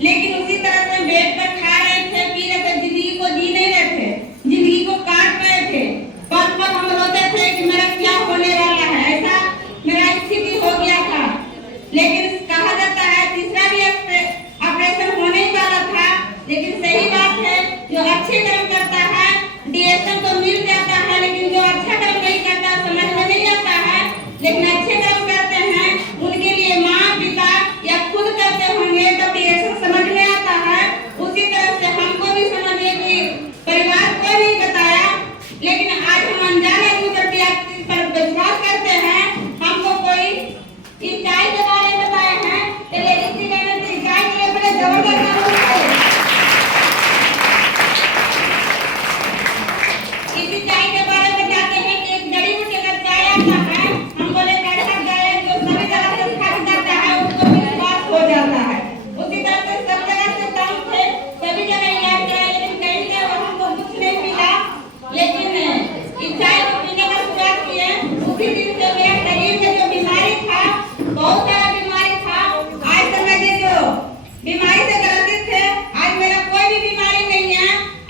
लेकिन उसी तरह से बेड पर खा रहे थे, पी रहे थे, जिंदगी को जी नहीं रहे थे, जिंदगी को काट रहे थे। पल पल हम रोते थे कि मेरा क्या होने वाला है, ऐसा मेरा स्थिति हो गया था। लेकिन कहा जाता है तीसरा भी ऑपरेशन होने ही वाला था, लेकिन सही बात है जो अच्छे कर्म करता है डीएसएम तो मिल जाता है, लेकिन जो अच्छा कर्म नहीं करता समझ में नहीं आता है। लेकिन अच्छे कर्म करते हैं उनके लिए माँ पिता या खुद करते होंगे तो डीएसएम समझ में आता है। उसी तरह से हमको भी समझिए कि परिवार को नहीं बताया, लेकिन आज हम अनजाने पर विश्वास करते हैं। हमको कोई इस गाय के बारे में बताया है तो लेडीज कहने से गाय के बड़े जबरदस्त इसी गाय के बारे में जाते हैं कि एक जड़ी बूटी का गाय आता है, हम बोले कैसा गाय जो सभी जगह से खा जाता है उसको विश्वास हो जाता है। उसी तरह से सब जगह से काम थे, सभी जगह इलाज कराया, लेकिन कहीं से हमको कुछ नहीं मिला। लेकिन इस गाय को पीने का शुरुआत किए, उसी दिन से मेरे शरीर में जो बीमारी था, बहुत सारा बीमारी था, आज समझिए जो बीमारी से ग्रसित थे आज मेरा कोई भी बीमारी नहीं है।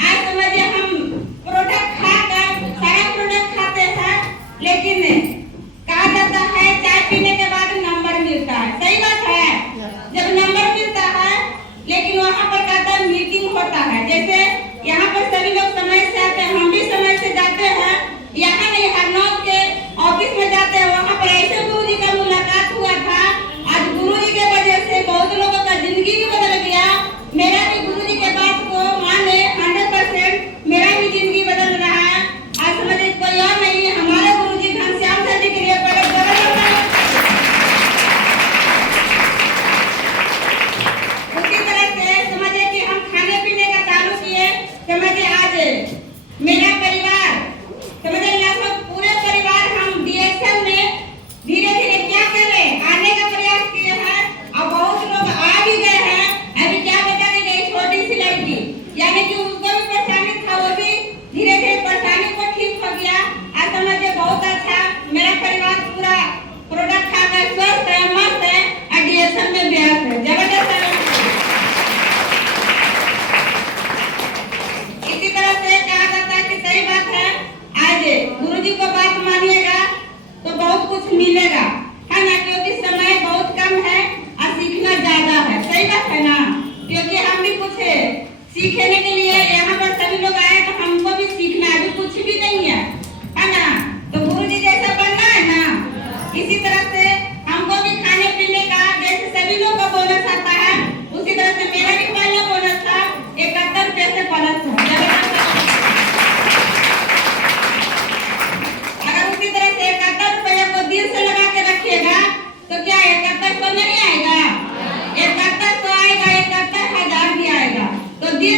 आज समझिए हम प्रोडक्ट खाकर सारा प्रोडक्ट खाते हैं, लेकिन कहा जाता है चाय पीने के बाद नंबर मिलता है, सही बात है। जब नंबर मिलता है लेकिन वहाँ पर कहता है मीटिंग होता है, जैसे यहाँ पर सभी लोग समय से आते हैं, हम भी समय से जाते हैं। यहाँ नहीं हरनौत के ऑफिस में जाते हैं, वहाँ पर ऐसे गुरुजी का मुलाकात हुआ था। आज गुरुजी के वजह से बहुत लोगों का जिंदगी भी बदल गया। मेरा भी गुरुजी के बात को माने 100% मेरा भी जिंदगी बदल रहा है। आज समझिए कोई और नहीं, हमारे गुरुजी घनश्याम सर जी के लिए बड़े उसी तरह से समझिए कि हम खाने पीने का चालू किए। समझिए आज मेरा परिवार समझिए लगभग पूरे परिवार हम डीएसएम में धीरे धीरे क्या करें आने का प्रयास किए हैं, और बहुत लोग आ भी गए हैं। अभी क्या बताने गई छोटी सी लड़की, यानी कि उसको भी परेशानी था, वो भी धीरे धीरे परेशानी को ठीक हो गया। आज समझिए बहुत अच्छा मेरा परिवार पूरा प्रोडक्ट खाकर स्वस्थ है, मस्त है और डीएसएम में व्यस्त है, जबरदस्त है। इसी तरह से कहा जाता है कि सही बात है, आज गुरुजी को बात मानिएगा तो बहुत कुछ मिलेगा, है ना, क्योंकि समय बहुत कम है और सीखना ज्यादा है, सही बात है ना। क्योंकि हम भी कुछ सीखने के लिए यहाँ पर सभी लोग आए तो हमको भी सीखना है, अभी कुछ भी नहीं है ना, तो गुरुजी जैसा बनना है ना। इसी तरह से हमको भी खाने पीने का जैसे सभी लोग का बोनस आता है, उसी तरह से मेरा भी पहला बोनस था 71 रुपये से प्लस है। अगर उसी तरह से 71 रुपये को दिल से लगा के रखिएगा तो क्या 71 नहीं आएगा, 71 तो आएगा, 71,000 भी आएगा। तो दिल